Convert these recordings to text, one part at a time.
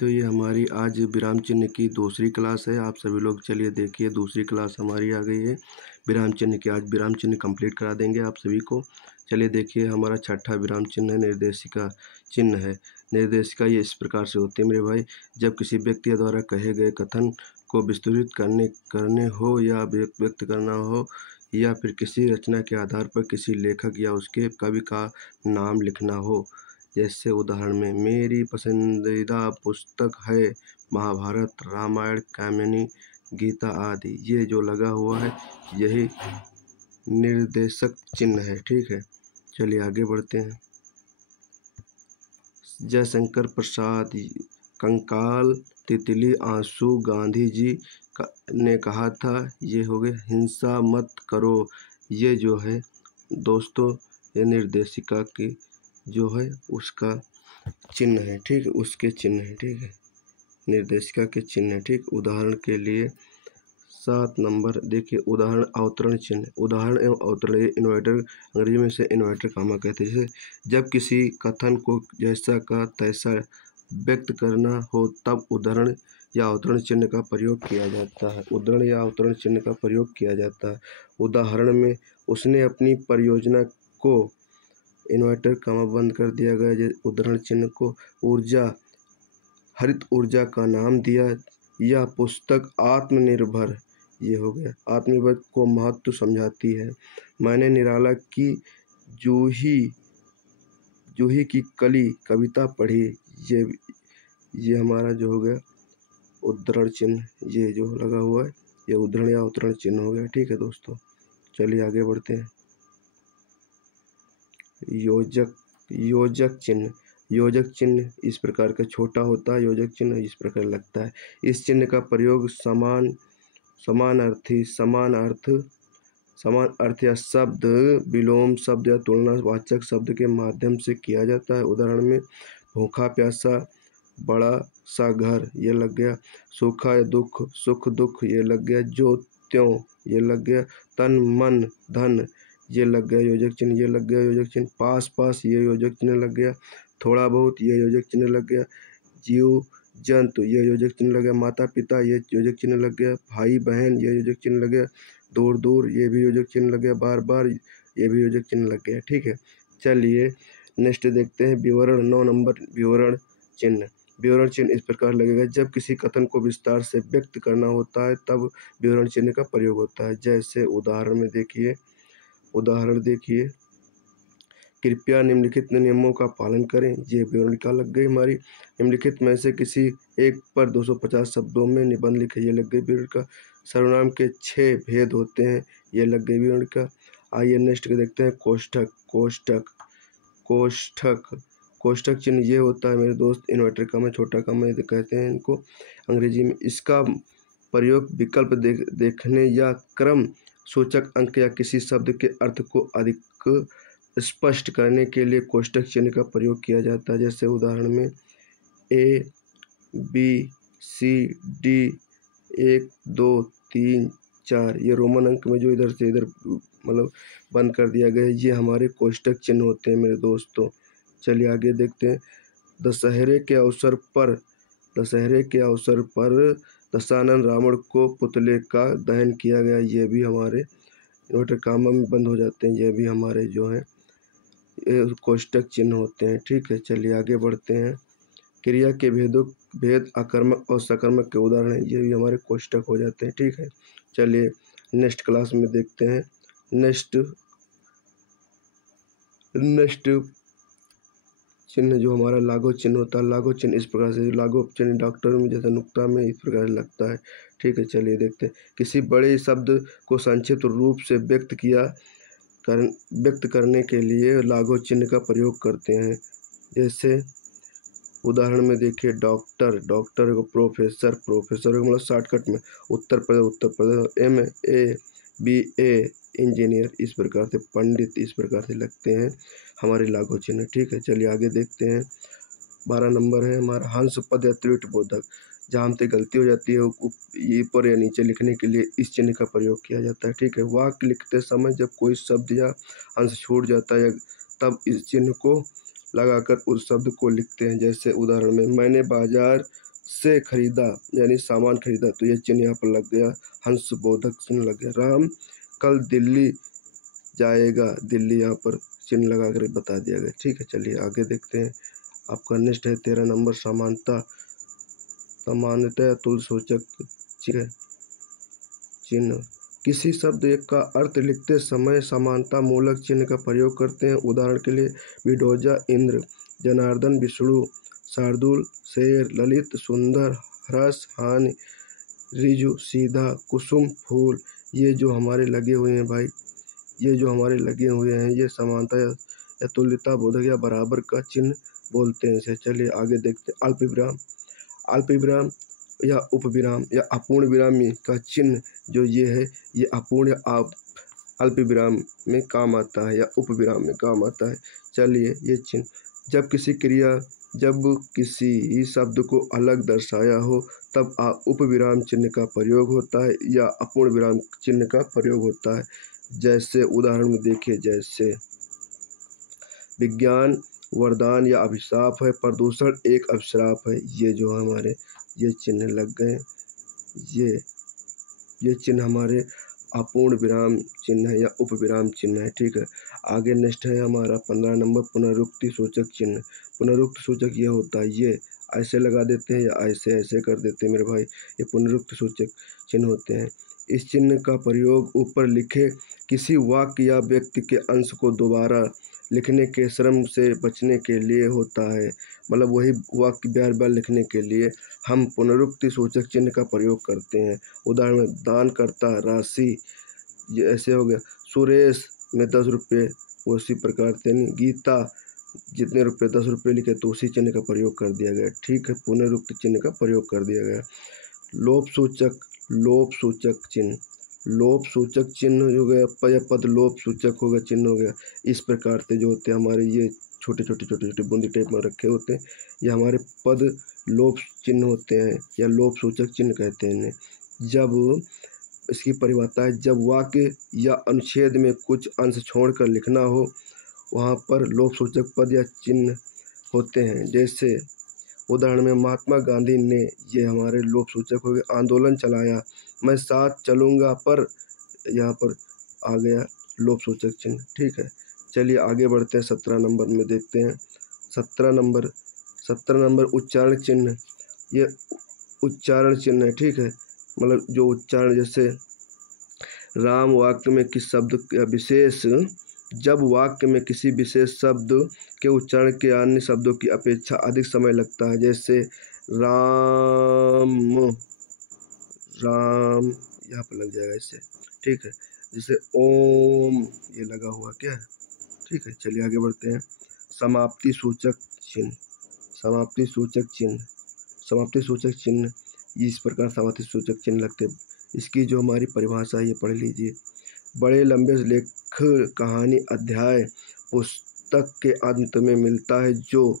तो ये हमारी आज विराम चिन्ह की दूसरी क्लास है। आप सभी लोग चलिए देखिए, दूसरी क्लास हमारी आ गई है विराम चिन्ह की। आज विराम चिन्ह कंप्लीट करा देंगे आप सभी को। चलिए देखिए, हमारा छठा विराम चिन्ह है निर्देशिका चिन्ह है। निर्देशिका ये इस प्रकार से होती है मेरे भाई, जब किसी व्यक्ति द्वारा कहे गए कथन को विस्तृत करने हो या व्यक्त करना हो, या फिर किसी रचना के आधार पर किसी लेखक या उसके कवि का नाम लिखना हो। जैसे उदाहरण में, मेरी पसंदीदा पुस्तक है महाभारत, रामायण, कामिनी, गीता आदि। ये जो लगा हुआ है यही निर्देशक चिन्ह है। ठीक है, चलिए आगे बढ़ते हैं। जयशंकर प्रसाद, कंकाल, तितली, आंसू, गांधी जी ने कहा था, ये हो गए हिंसा मत करो। ये जो है दोस्तों, ये निर्देशिका की जो है उसका चिन्ह है। ठीक है, उसके चिन्ह है। ठीक है, निर्देशिका के चिन्ह है। ठीक, उदाहरण के लिए 7 नंबर देखिए, उदाहरण अवतरण चिन्ह। उदाहरण एवं अवतरण इन्वर्टर, अंग्रेजी में से इन्वर्टर कामा कहते हैं। जैसे जब किसी कथन को जैसा का तैसा व्यक्त करना हो तब उदाहरण या अवतरण चिन्ह का प्रयोग किया जाता है। उदाहरण या अवतरण चिन्ह का प्रयोग किया जाता है। उदाहरण में उसने अपनी परियोजना को इन्वर्टर कामा बंद कर दिया गया। उदाहरण चिन्ह को ऊर्जा, हरित ऊर्जा का नाम दिया। यह पुस्तक आत्मनिर्भर, ये हो गया आत्मनिर्भर को महत्व समझाती है। मैंने निराला की जूही की कली कविता पढ़ी। ये हमारा जो हो गया उद्धरण चिन्ह, ये जो लगा हुआ है ये उद्धरण या अवतरण चिन्ह हो गया। ठीक है दोस्तों, चलिए आगे बढ़ते हैं। योजक चिन्ह। योजक चिन्ह इस प्रकार का छोटा होता है। योजक चिन्ह इस प्रकार लगता है। इस चिन्ह का प्रयोग समान अर्थ या शब्द विलोम शब्द या तुलनावाचक शब्द के माध्यम से किया जाता है। उदाहरण में, भूखा प्यासा, बड़ा सा घर, ये लग गया। सूखा या दुख, सुख दुख, ये लग गया। जो त्यों, ये लग गया। तन मन धन, ये लग गया योजक चिन्ह, ये लग गया योजक चिन्ह। पास पास, ये योजक चिन्ह लग गया। थोड़ा बहुत, ये योजक चिन्ह लग गया। जीव जंतु, ये योजक चिन्ह लग गया। माता पिता, ये योजक चिन्ह लग गया। भाई बहन, ये योजक चिन्ह लग गया। दूर दूर, ये भी योजक चिन्ह लग गया। बार बार, ये भी योजक चिन्ह लग गया। ठीक है, चलिए नेक्स्ट देखते हैं विवरण। 9 नंबर विवरण चिन्ह। विवरण चिन्ह इस प्रकार लगेगा, जब किसी कथन को विस्तार से व्यक्त करना होता है तब विवरण चिन्ह का प्रयोग होता है। जैसे उदाहरण में देखिए, उदाहरण देखिए, कृपया निम्नलिखित नियमों का पालन करें। ये विवरण का लग गई हमारी। निम्नलिखित में से किसी एक पर 250 शब्दों में निबंध लिखे, ये लग गई विवरण का। सर्वनाम के 6 भेद होते हैं, ये लग गई विवरण का। आइए नेक्स्ट के देखते हैं कोष्ठक। कोष्ठक चिन्ह ये होता है मेरे दोस्त, इन्वर्टर कामा, छोटा कामा कहते हैं इनको अंग्रेजी में। इसका प्रयोग विकल्प देखने या क्रम सूचक अंक या किसी शब्द के अर्थ को अधिक स्पष्ट करने के लिए कोष्ठक चिन्ह का प्रयोग किया जाता है। जैसे उदाहरण में, ABCD 1 2 3 4, ये रोमन अंक में जो इधर से इधर मतलब बंद कर दिया गया है, ये हमारे कोष्ठक चिन्ह होते हैं मेरे दोस्तों। चलिए आगे देखते हैं। दशहरे के अवसर पर दशानन रावण को पुतले का दहन किया गया। ये भी हमारे इन्वर्टर कामा में बंद हो जाते हैं। ये भी हमारे जो है कोष्ठक चिन्ह होते हैं। ठीक है, चलिए आगे बढ़ते हैं। क्रिया के भेद आकर्मक और सकर्मक के उदाहरण हैं, ये भी हमारे कोष्ठक हो जाते हैं। ठीक है, चलिए नेक्स्ट क्लास में देखते हैं। नेक्स्ट चिन्ह जो हमारा लागू चिन्ह होता है। लागू चिन्ह इस प्रकार से, लागू चिन्ह डॉक्टर में जैसे नुक्ता में इस प्रकार लगता है। ठीक है, चलिए देखते हैं। किसी बड़े शब्द को संक्षिप्त रूप से व्यक्त करने के लिए लागू चिन्ह का प्रयोग करते हैं। जैसे उदाहरण में देखिए, डॉक्टर को प्रोफेसर को मतलब शॉर्टकट में। Uttar Pradesh MA BA engineer, इस प्रकार से। पंडित, इस प्रकार से लगते हैं हमारे लागू चिन्ह। ठीक है, चलिए आगे देखते हैं। 12 नंबर है हमारा हंस पद या त्रुटि बोधक। जहाँ हमसे गलती हो जाती है ऊपर या नीचे लिखने के लिए इस चिन्ह का प्रयोग किया जाता है। ठीक है, वाक्य लिखते समय जब कोई शब्द या अंश छूट जाता है तब इस चिन्ह को लगाकर उस शब्द को लिखते हैं। जैसे उदाहरण में, मैंने बाजार से खरीदा यानी सामान खरीदा, तो ये चिन्ह यहाँ पर लग गया, हंस बोधक चिन्ह लग गया। राम कल दिल्ली जाएगा, दिल्ली यहाँ पर चिन्ह लगा कर बता दिया गया। ठीक है, चलिए आगे देखते हैं। आपका नेक्स्ट है 13 नंबर समानता, समानता या तुल्य सूचक चिन्ह। किसी शब्द एक का अर्थ लिखते समय समानता मूलक चिन्ह का प्रयोग करते हैं। उदाहरण के लिए विडोजा इंद्र, जनार्दन विष्णु, शार्दुल शेर, ललित सुंदर, हर्ष हानि, रिजु सीधा, कुसुम फूल। ये जो हमारे लगे हुए हैं भाई, ये जो हमारे लगे हुए हैं ये समानता या तुल्यता बोधक या बराबर का चिन्ह बोलते हैं इसे। चलिए आगे देखते हैं। अल्पविराम, अल्पविराम या उपविराम या अपूर्ण विराम का चिन्ह जो ये है, ये अपूर्ण या अल्पविराम में काम आता है या उपविराम में काम आता है। चलिए ये चिन्ह, जब किसी शब्द को अलग दर्शाया हो तब उपविराम चिन्ह का प्रयोग होता है या अपूर्ण विराम चिन्ह का प्रयोग होता है। जैसे उदाहरण में देखिए, जैसे विज्ञान वरदान या अभिशाप है, प्रदूषण एक अभिशाप है। ये जो हमारे ये चिन्ह लग गए, ये चिन्ह हमारे अपूर्ण विराम चिन्ह है या उपविराम चिन्ह है। ठीक है, आगे नेक्स्ट है हमारा 15 नंबर पुनरुक्ति सूचक चिन्ह। पुनरुक्ति सूचक ये होता है, ये ऐसे लगा देते हैं या ऐसे ऐसे कर देते हैं मेरे भाई, ये पुनरुक्ति सूचक चिन्ह होते हैं। इस चिन्ह का प्रयोग ऊपर लिखे किसी वाक्य या व्यक्ति के अंश को दोबारा लिखने के श्रम से बचने के लिए होता है। मतलब वही वाक्य बार बार लिखने के लिए हम पुनरुक्ति सूचक चिन्ह का प्रयोग करते हैं। उदाहरण, दानकर्ता राशि, ये ऐसे हो गया। सुरेश में 10 रुपये, उसी प्रकार से गीता जितने रुपये 10 रुपये लिखे तो उसी चिन्ह का प्रयोग कर दिया गया। ठीक है, पुनरुक्ति चिन्ह का प्रयोग कर दिया गया। लोप सूचक चिन्ह, लोप सूचक चिन्ह हो गया या पद लोप सूचक हो गया, चिन्ह हो गया। इस प्रकार से जो होते हैं हमारे ये छोटे छोटे बूंदी टाइप में रखे होते हैं, ये हमारे पद लोप चिन्ह होते हैं या लोप सूचक चिन्ह कहते हैं इन्हें। जब इसकी परिभाषा है, जब वाक्य या अनुच्छेद में कुछ अंश छोड़कर लिखना हो वहाँ पर लोप सूचक पद या चिन्ह होते हैं। जैसे उदाहरण में महात्मा गांधी ने, ये हमारे लोप सूचक हो गए, आंदोलन चलाया, मैं साथ चलूँगा पर, यहाँ पर आ गया लोप सूचक चिन्ह। ठीक है, चलिए आगे बढ़ते हैं। 17 नंबर में देखते हैं। 17 नंबर उच्चारण चिन्ह, ये उच्चारण चिन्ह है। ठीक है, मतलब जो उच्चारण, जैसे राम वाक्य में किस शब्द या विशेष, जब वाक्य में किसी विशेष शब्द के उच्चारण के अन्य शब्दों की अपेक्षा अधिक समय लगता है। जैसे राम यहाँ पर लग जाएगा इससे। ठीक है, जैसे ओम ये लगा हुआ क्या है। ठीक है, चलिए आगे बढ़ते हैं। समाप्ति सूचक चिन्ह, समाप्ति सूचक चिन्ह इस प्रकार समाप्ति सूचक चिन्ह लगते हैं। इसकी जो हमारी परिभाषा है ये पढ़ लीजिए। बड़े लंबे लेख कहानी अध्याय पुस्तक के अंत में मिलता है जो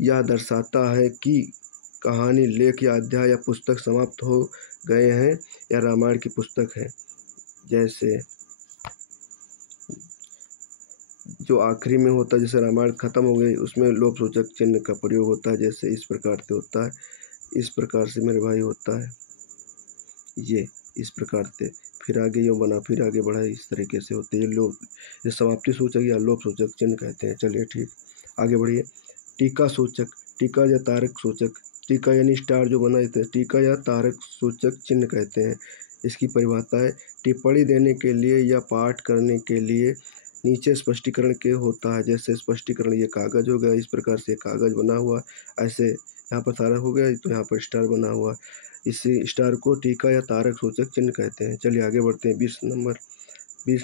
यह दर्शाता है कि कहानी लेख या अध्याय या पुस्तक समाप्त हो गए हैं या रामायण की पुस्तक है। जैसे जो आखिरी में होता है, जैसे रामायण खत्म हो गई, उसमें लोप सूचक चिन्ह का प्रयोग होता है। जैसे इस प्रकार से होता है, इस प्रकार से मेरे भाई होता है, ये इस प्रकार से फिर आगे यो बना, फिर आगे बढ़ा, इस तरीके से होते हैं ये समाप्ति सूचक या लोप सूचक चिन्ह कहते हैं। चलिए ठीक, आगे बढ़िए। टीका सूचक, टीका या तारक सूचक, टीका यानी स्टार जो बना देते हैं, टीका या तारक सूचक चिन्ह कहते हैं। इसकी परिभाषा है, टिप्पणी देने के लिए या पाठ करने के लिए नीचे स्पष्टीकरण के होता है। जैसे स्पष्टीकरण, ये कागज हो गया, इस प्रकार से कागज बना हुआ, ऐसे यहाँ पर तारा हो गया तो यहाँ पर स्टार बना हुआ, इसी स्टार को टीका या तारक सूचक चिन्ह कहते हैं। चलिए आगे बढ़ते हैं। 20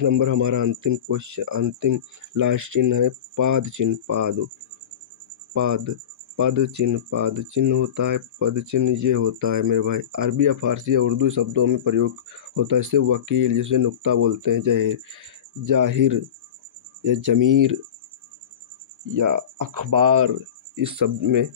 नंबर हमारा अंतिम लास्ट चिन्ह है पाद चिन्ह। पद चिन्ह होता है। पद चिन्ह ये होता है मेरे भाई, अरबी या फारसी या उर्दू शब्दों में प्रयोग होता है। जैसे वकील, जिसे नुक्ता बोलते हैं, जाहिर या जमीर या अखबार, इस शब्द में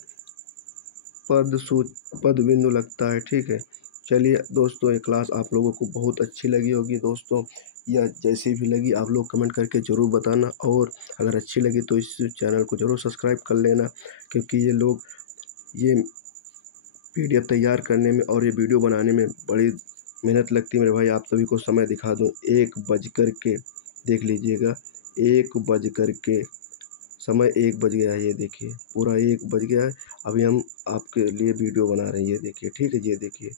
पद बिंदु लगता है। ठीक है, चलिए दोस्तों, ये क्लास आप लोगों को बहुत अच्छी लगी होगी दोस्तों, या जैसी भी लगी आप लोग कमेंट करके ज़रूर बताना, और अगर अच्छी लगी तो इस चैनल को ज़रूर सब्सक्राइब कर लेना, क्योंकि ये PDF तैयार करने में और ये वीडियो बनाने में बड़ी मेहनत लगती है मेरे भाई। आप सभी को समय दिखा दूँ, 1 बज कर के, देख लीजिएगा, 1 बज कर के, समय 1 बज गया है, ये देखिए पूरा 1 बज गया है। अभी हम आपके लिए वीडियो बना रहे हैं, ये देखिए, ठीक है, ये देखिए,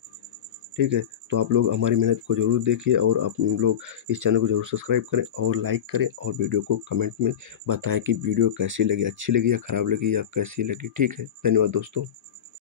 ठीक है। तो आप लोग हमारी मेहनत को ज़रूर देखिए और आप लोग इस चैनल को ज़रूर सब्सक्राइब करें और लाइक करें और वीडियो को कमेंट में बताएं कि वीडियो कैसी लगी, अच्छी लगी या ख़राब लगी या कैसी लगी, ठीक है। धन्यवाद दोस्तों।